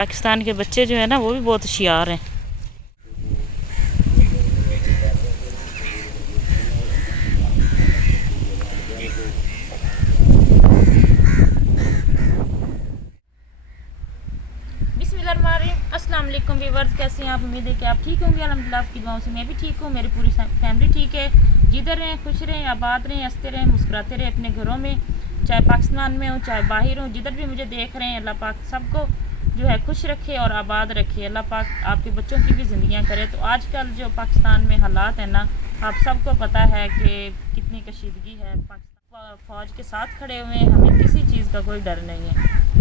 पाकिस्तान के बच्चे जो है ना वो भी बहुत होशियार हैं। बिस्मिल्लाहिर्रहमानिर्रहीम। अस्सलाम वालेकुम व्यूअर्स, कैसे हैं आप? उम्मीद है कि आप ठीक होंगे। अल्हम्दुलिल्लाह आपकी दुआओं से मैं भी ठीक हूँ, मेरी पूरी फैमिली ठीक है। जिधर रहें खुश रहें, आबाद रहें, हंसते रहें, मुस्कुराते रहें अपने घरों में, चाहे पाकिस्तान में हो चाहे बाहर हो। जिधर भी मुझे देख रहे हैं, अल्लाह पाक सबको जो है खुश रखे और आबाद रखे। अल्लाह पाक आपके बच्चों की भी ज़िंदगियाँ करे। तो आजकल जो पाकिस्तान में हालात है ना, आप सबको पता है कि कितनी कशीदगी है। पाकिस्तान फ़ौज के साथ खड़े हुए हैं, हमें किसी चीज़ का कोई डर नहीं है।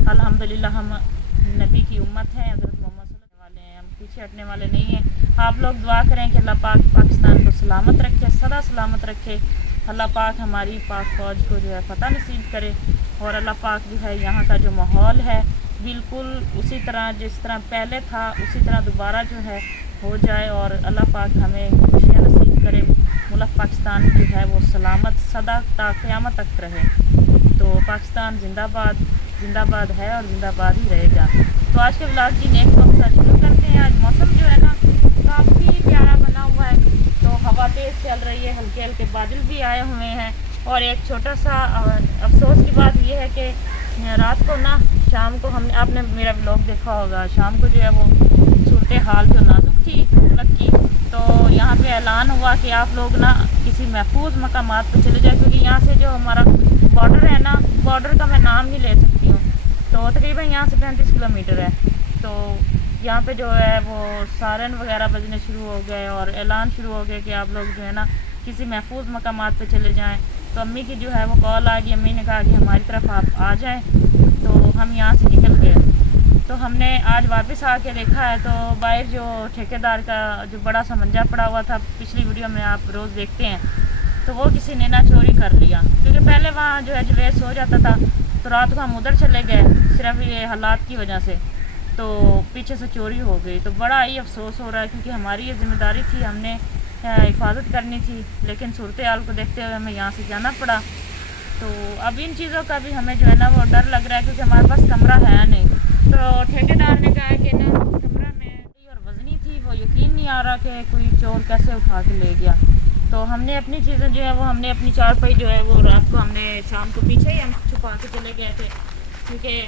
अल्हम्दुलिल्लाह हम नबी की उम्मत है, हज़रत मोहम्मद सल्लल्लाहु अलैहि वसल्लम वाले हैं, हम पीछे हटने वाले नहीं हैं। आप लोग दुआ करें कि अल्लाह पाक पाकिस्तान को सलामत रखे, सदा सलामत रखे। अल्लाह पाक हमारी पाक फ़ौज को जो है फ़तह नसीब करे और अल्लाह पाक जो है यहाँ का जो माहौल है बिल्कुल उसी तरह जिस तरह पहले था उसी तरह दोबारा जो है हो जाए और अल्लाह पाक हमें खुशियाँ नसीब करे। मुल्क पाकिस्तान जो है वो सलामत सदा क़यामत तक रहे। तो पाकिस्तान जिंदाबाद है और जिंदाबाद ही रहेगा। तो आज के ब्लॉग जी नेक्स्ट वक्त शुरू करते हैं। आज मौसम जो है ना काफ़ी प्यारा बना हुआ है, तो हवा तेज़ चल रही है, हल्के हल्के बादल भी आए हुए हैं। और एक छोटा सा अफसोस की बात यह है कि रात को ना शाम को आपने मेरा ब्लॉग देखा होगा, शाम को जो है वो सूरत हाल जो नाजुक थी मुल्क की, तो यहाँ पे ऐलान हुआ कि आप लोग ना किसी महफूज मकामात पर चले जाए, क्योंकि यहाँ से जो हमारा बॉर्डर है ना, बॉर्डर का मैं नाम ही ले सकती हूँ, तो तकरीबन यहाँ से 35 किलोमीटर है। तो यहाँ पे जो है वो सायरन वगैरह बजने शुरू हो गए और ऐलान शुरू हो गया कि आप लोग जो है ना किसी महफूज मकामात पे चले जाएं। तो अम्मी की जो है वो कॉल आ गई, अम्मी ने कहा कि हमारी तरफ आप आ जाएं। तो हम यहाँ से निकल गए। तो हमने आज वापस आके देखा है तो बाहर जो ठेकेदार का जो बड़ा सा मंजा पड़ा हुआ था, पिछली वीडियो में आप रोज़ देखते हैं, तो वो किसी ने ना चोरी कर लिया। क्योंकि पहले वहाँ जो है जवेज सो जाता था, तो रात को हम उधर चले गए सिर्फ ये हालात की वजह से, तो पीछे से चोरी हो गई। तो बड़ा ही अफसोस हो रहा है, क्योंकि हमारी ये जिम्मेदारी थी, हमने हिफाजत करनी थी, लेकिन सूरत हाल को देखते हुए हमें यहाँ से जाना पड़ा। तो अब इन चीज़ों का भी हमें जो है ना वो डर लग रहा है, क्योंकि हमारे पास कमरा है नहीं। तो ठेकेदार ने कहा कि ना कमरा में और वज़नी थी, वो यकीन नहीं आ रहा कि कोई चोर कैसे उठा के ले गया। तो हमने अपनी चीज़ें जो है वो हमने अपनी चारपाई जो है वो रात को हमने शाम को पीछे ही हम छुपा के चले गए थे, क्योंकि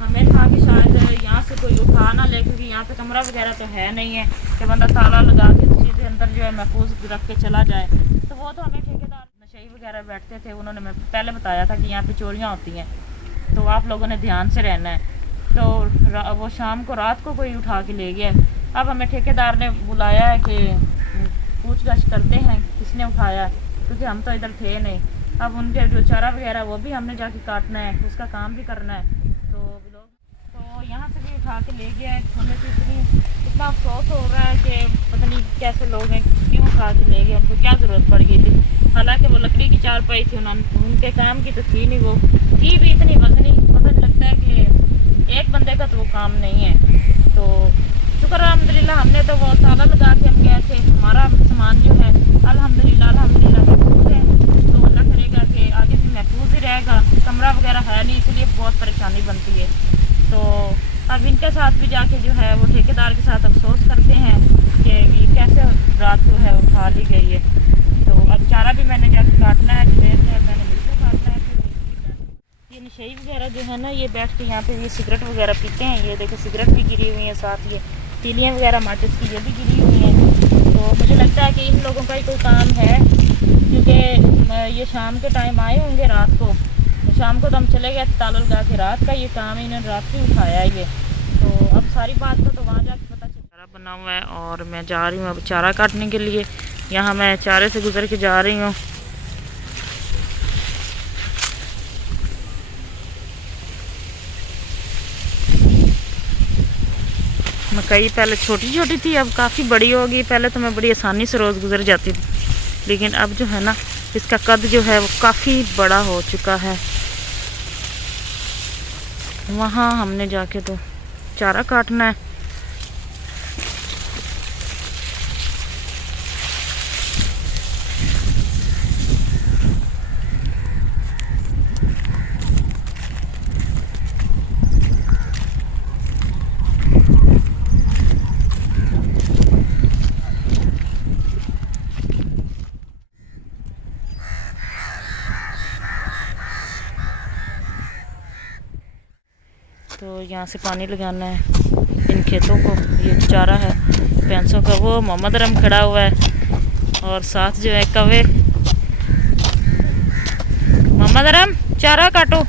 हमें था कि शायद यहाँ से कोई उठा ना ले, क्योंकि यहाँ पे कमरा वगैरह तो है नहीं है कि बंदा ताला लगा के चीज़ें अंदर जो है महफूज रख के चला जाए। तो वो तो हमें ठेकेदार नशई वगैरह बैठते थे, उन्होंने मैं पहले बताया था कि यहाँ पे चोरियाँ होती हैं, तो आप लोगों ने ध्यान से रहना है। तो वो शाम को रात को कोई उठा के ले गया। अब हमें ठेकेदार ने बुलाया है कि पूछताछ करते हैं किसने उठाया, क्योंकि हम तो इधर थे नहीं। अब उनके जो चारा वगैरह वो भी हमने जाके काटना है, उसका काम भी करना है। तो यहाँ से भी उठा के ले गया है। हमें तो इतना अफसोस हो रहा है कि पता नहीं कैसे लोग हैं, क्यों उठा के ले गए, उनको क्या ज़रूरत पड़ गई थी। हालांकि वो लकड़ी की चारपाई थी, उनके काम की तो थी नहीं, वो थी भी इतनी वजनी, पता नहीं लगता है कि एक बंदे का तो वो काम नहीं है। तो शुक्र अल्हम्दुलिल्लाह हमने तो वो ताला लगा के हम गए थे। हमारा सामान जो है अल्हम्दुलिल्लाह महफूज है। तो अल्लाह करेगा कि आगे भी महफूज ही रहेगा। कमरा वगैरह है नहीं, इसलिए बहुत परेशानी बनती है। तो अब इनके साथ भी जाके जो है वो ठेकेदार के साथ अफसोस करते हैं कि ये कैसे रात को है उठा ली गई है। तो अब चारा भी मैंने जाके काटना है, जवेज है मैंने मिलकर काटना है। फिर ये नशई वगैरह जो है ना, ये बैठ के यहाँ पे ये सिगरेट वगैरह पीते हैं। ये देखो सिगरेट भी गिरी हुई है, साथ ये तीलियाँ वगैरह माचिस की ये भी गिरी हुई हैं। तो मुझे लगता है कि इन लोगों का ही कोई काम है, क्योंकि ये शाम के टाइम आए होंगे रात को, शाम को तो हम चले गए ताला लगा के। रात का ये काम है, इन्होंने रात को उठाया है ये। तो अब सारी बात तो वहाँ जाके पता चल। चारा बना हुआ है और मैं जा रही हूँ अब चारा काटने के लिए। यहाँ मैं चारे से गुजर के जा रही हूँ। मकई पहले छोटी छोटी थी, अब काफ़ी बड़ी हो गई। पहले तो मैं बड़ी आसानी से रोज़ गुजर जाती थी, लेकिन अब जो है ना इसका कद जो है वो काफ़ी बड़ा हो चुका है। वहाँ हमने जाके तो चारा काटना है। यहाँ से पानी लगाना है इन खेतों को। ये चारा है भैंसों का। वो मोहम्मद रम खड़ा हुआ है और साथ जो है कवे। मोहम्मद रम चारा काटो।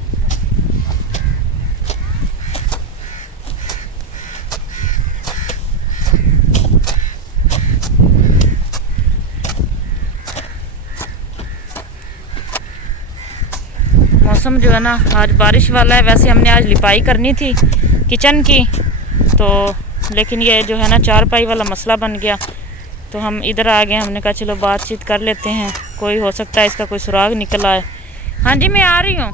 मौसम जो है ना आज बारिश वाला है। वैसे हमने आज लिपाई करनी थी किचन की, तो लेकिन ये जो है ना चारपाई वाला मसला बन गया, तो हम इधर आ गए। हमने कहा चलो बातचीत कर लेते हैं, कोई हो सकता है इसका कोई सुराग निकल आए। हाँ जी मैं आ रही हूँ।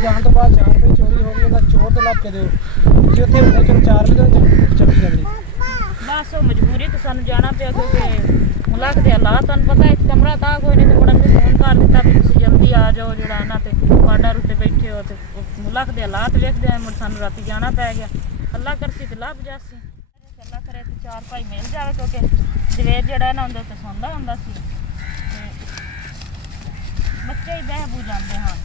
जान तो बाद 4 रुपए चोरी हो गई, चोर तो लग के दो जी उत्थे होंगे। चलो 4 रुपए चली जाती बस वो मजबूरी तो सानू जाना पिया, क्योंकि मुल्क के हालात तुहानू पता है कमरा था कोई नहीं, तो मुड़ा ने फोन कर दिता भी तुसीं जल्दी आ जाओ जो ना तो बार्डर उत्ते बैठे हो, तो मुल्क के हालात वेखदे मुड़ सानू राती जाना पै गया। अल्लाह करसी तो लभ जासी, अल्लाह करे तो 4 भाई मिल जाए, क्योंकि जवेद जड़ा ना उंदे उत्ते सौंदा हुंदा सी, बच्चे ही बह बू जाते। हाँ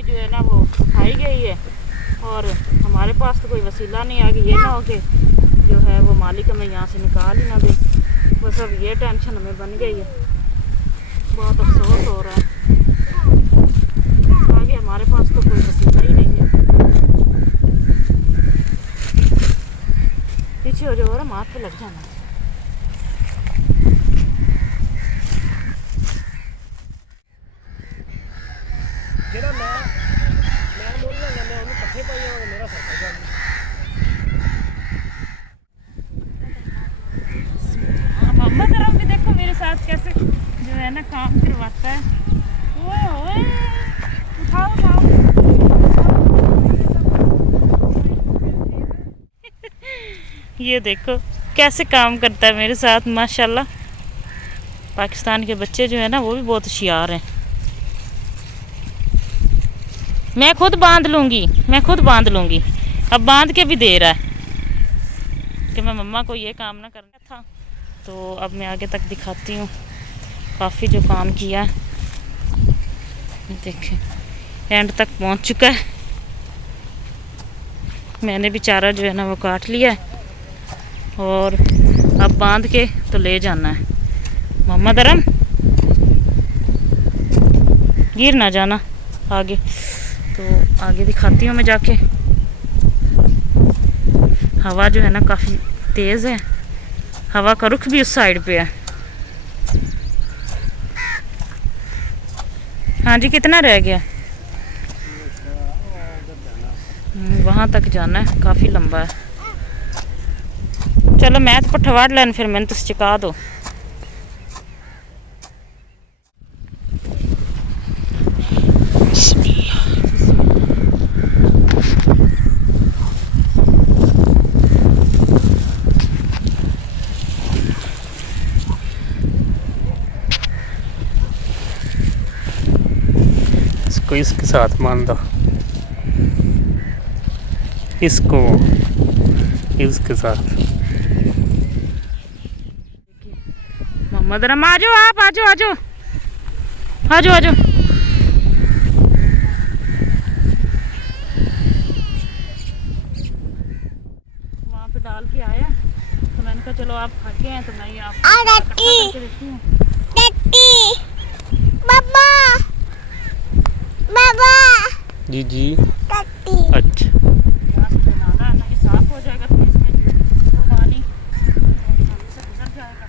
जो है ना वो उठाई गई है और हमारे पास तो कोई वसीला नहीं आ गया। ये ना हो कि जो है वो मालिक हमें यहाँ से निकाल ही ना दे, बस अब ये टेंशन हमें बन गई है। बहुत अफसोस हो रहा है, आगे हमारे पास तो कोई वसीला ही नहीं है। पीछे हो जाओ, माथ पे लग जाना। जेड़ा मैं बोलना मैं उन्हें पट्ठे पाई और मेरा सर जा। मोहम्मद रम भी देखो मेरे साथ कैसे जो है ना काम करवाता है। ओए ओए उठाओ उठाओ। ये देखो कैसे काम करता है मेरे साथ माशाल्लाह। पाकिस्तान के बच्चे जो है ना वो भी बहुत होशियार हैं। मैं खुद बांध लूँगी, अब बांध के भी दे रहा है कि मैं मम्मा को ये काम ना करना था। तो अब मैं आगे तक दिखाती हूँ काफ़ी जो काम किया है। देखें एंड तक पहुँच चुका है। मैंने भी चारा जो है ना वो काट लिया है और अब बांध के तो ले जाना है। मोहम्मद अरम गिर ना जाना आगे, तो आगे दिखाती हूँ मैं जाके। हवा जो है ना काफ़ी तेज़ है, हवा का रुख भी उस साइड पे है। हाँ जी कितना रह गया? वहाँ तक जाना है, काफ़ी लंबा है। चलो मैं तो पठवाड़ लैन, फिर मैंने तो चिका दो। इसको इसके साथ मान दो, इसको इसके साथ। मोहम्मद रम आ जाओ, आप आ जाओ आ जाओ आ जाओ आ जाओ। वहाँ पे डाल के आया तो मैंने कहा चलो आप थके हैं तो मैं ये आपको करके देती हूँ। जी जी यहाँ अच्छा से बनाना है ना, ये साफ हो जाएगा तो इसमें जो पानी सामने से गुजर जाएगा।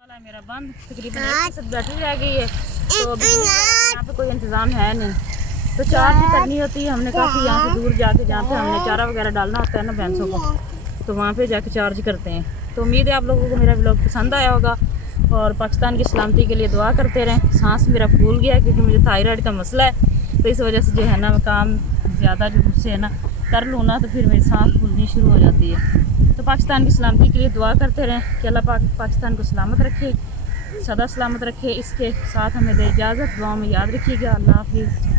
वाला है मेरा बंद, तकरीबन 1% बैटरी रह गई है, तो बिजली का यहाँ पे कोई इंतज़ाम है नहीं, तो चार्ज करनी होती है। हमने काफ़ी यहाँ से दूर जाके, जहाँ पे हमने चारा वगैरह डालना होता है ना भैंसों को, तो वहाँ पे जाके चार्ज करते हैं। तो उम्मीद है आप लोगों को मेरा व्लॉग पसंद आया होगा और पाकिस्तान की सलामती के लिए दुआ करते रहें। सांस मेरा फूल गया क्योंकि मुझे थायराइड का मसला है, तो इस वजह से जो है ना मैं काम ज़्यादा जो मुझसे है ना कर लूँ ना तो फिर मेरी सांस फूलनी शुरू हो जाती है। तो पाकिस्तान की सलामती के लिए दुआ करते रहें कि अल्लाह पाक पाकिस्तान को सलामत रखे, सदा सलामत रखे। इसके साथ हमें दे इजाज़त, दुआ में याद रखिएगा। अल्लाह हाफिज़।